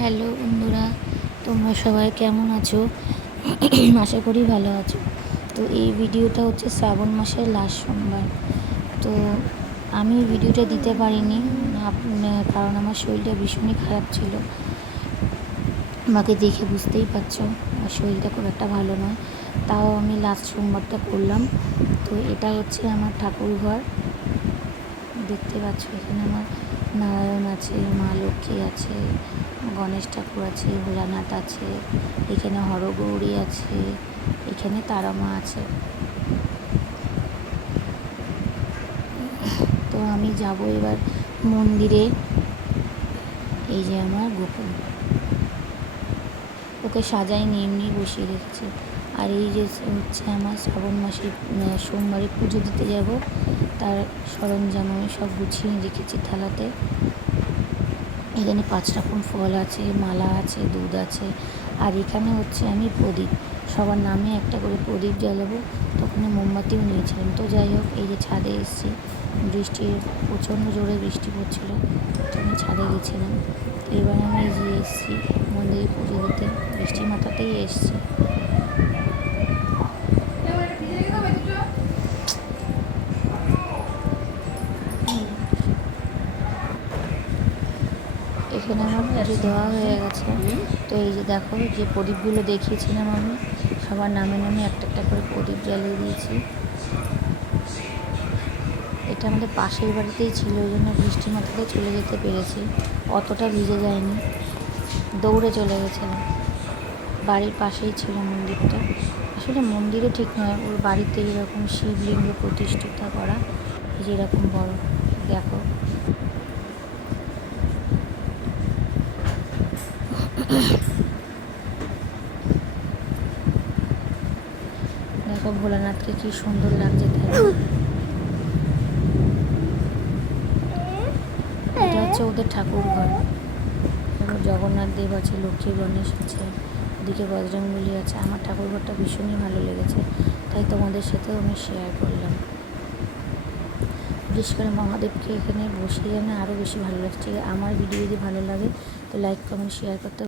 Hello বন্ধুরা, তোমরা সবাই কেমন আছো? আশা করি ভালো আছো। তো এই ভিডিওটা হচ্ছে শ্রাবণ মাসের লাস্ট সোমবার। তো আমি ভিডিওটা দিতে পারিনি কারণ আমার শরীরটা ভীষণই খারাপ ছিল। আমাকে দেখে বুঝতেই পারছো আমার শরীরটা খুব একটা ভালো নয়। তাও আমি লাস্ট সোমবারটা করলাম। তো এটা হচ্ছে আমার ঠাকুর ঘর, দেখতে পাচ্ছ। এখানে আমার নারায়ণ আছে, মা লক্ষ্মী আছে, গণেশ ঠাকুর আছে, ভোলানাথ আছে, এখানে হরগৌরী আছে, এখানে তারা মা আছে। তো আমি যাব এবার মন্দিরে। এই যে আমার গোকুল, ওকে সাজাইনি, এমনি বসিয়ে রেখেছি। আর এই যে হচ্ছে আমার শ্রাবণ মাসে সোমবারে পুজো দিতে যাব, তার সরঞ্জাম আমি সব গুছিয়ে রেখেছি থালাতে। এখানে 5 রকম ফল আছে, মালা আছে, দুধ আছে। আর এখানে হচ্ছে আমি প্রদীপ, সবার নামে একটা করে প্রদীপ জ্বালাবো। তখন মোমবাতিও নিয়েছিলাম। তো যাই হোক, এই যে ছাদে এসেছি, প্রচণ্ড জোরে বৃষ্টি পড়ছিল, তো আমি ছাদে গেছিলাম। তো এবার আমি এই যে এসেছি মন্দিরে পুজো দিতে, বৃষ্টির মাথাতেই এসেছি। এখানে আমার পুজো দেওয়া হয়ে গেছে। তো এই যে দেখো, যে প্রদীপগুলো দেখিয়েছিলাম আমি, সবার নামে নামে একটা একটা করে প্রদীপ জ্বালিয়ে দিয়েছি। এটা আমাদের পাশের বাড়িতেই ছিল, ওই জন্য বৃষ্টির মাথাতে চলে যেতে পেরেছি, অতটা ভিজে যায়নি, দৌড়ে চলে গেছিলাম। বাড়ির পাশেই ছিল মন্দিরটা। আসলে মন্দিরে ঠিক নয়, ওর বাড়িতে এরকম শিবলিঙ্গ প্রতিষ্ঠিতা করা, যেরকম বড়, দেখো। দেখো ভোলানাথকে কি সুন্দর লাগছে, তাই না? এটা হচ্ছে ওদের ঠাকুর ঘর। এবার জগন্নাথ দেব আছে, লক্ষ্মী গণেশ আছে, ওদিকে বজরংবলী আছে। আমার ঠাকুর ঘরটা ভীষণই ভালো লেগেছে, তাই তোমাদের সাথেও আমি শেয়ার করলাম। বিশেষ করে মহাদেবকে এখানে বসিয়ে যেন আরও বেশি ভালো লাগছে। আমার ভিডিও যদি ভালো লাগে তো লাইক, কমেন্ট, শেয়ার করতে